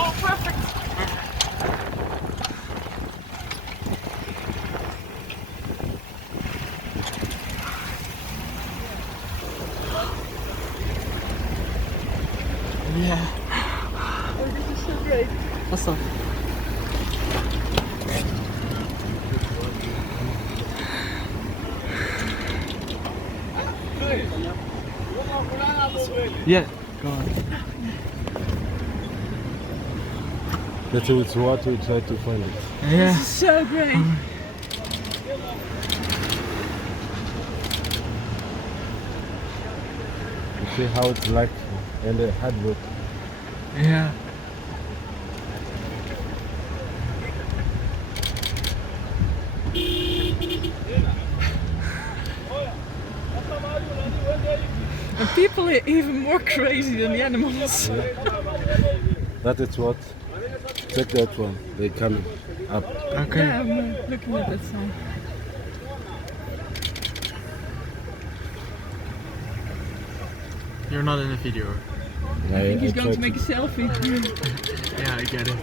Oh, perfect. Yeah. Oh, this is so great. What's up? Yeah, go on. That's how it's water, we try to find it. Yeah. This is so great. You see how it's like and the hard work. Yeah. And people are even more crazy than the animals. That is what. Check that one. They coming up. Okay. Yeah, I'm looking at that sign. You're not in the video. I think he's I going to tried make a selfie. Yeah, I get it.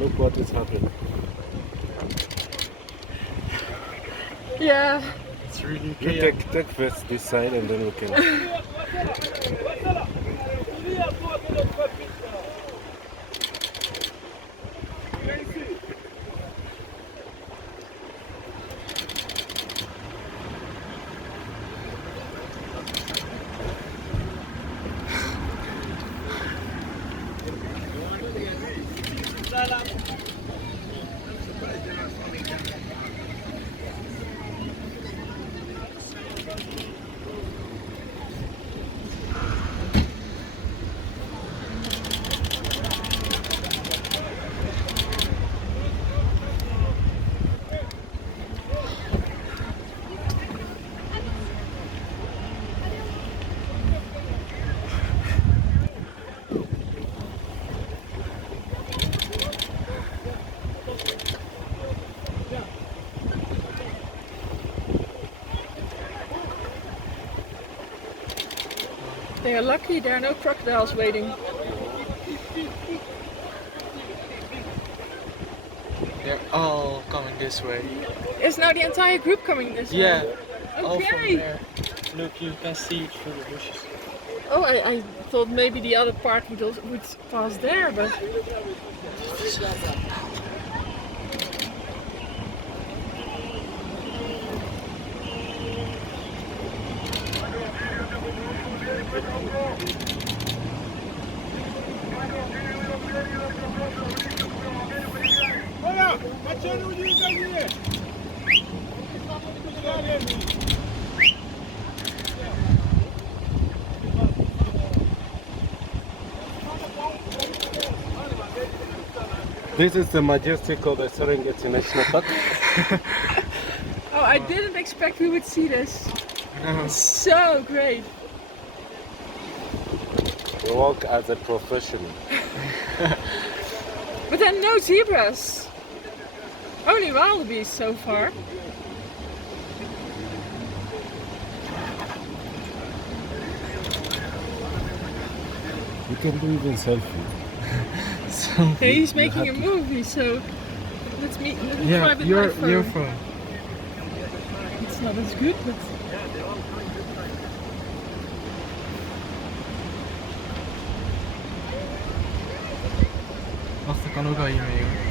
Look what is happening. Yeah. It's really You chaotic. take first this side and then we can. They are lucky there are no crocodiles waiting. They're all coming this way. Is now the entire group coming this Yeah. way? All from Okay. there. Look, you can see it through the bushes. Oh, I thought maybe the other part would pass there, but This is the majestic of the Serengeti National Park. oh, I didn't expect we would see this. No. So great. We walk as a professional. But then no zebras. Only wildebeest so far. You can do even selfie. Hey, he's making a movie, so let me try Yeah, with your my phone. phone. It's not as good, but のがいいねよ。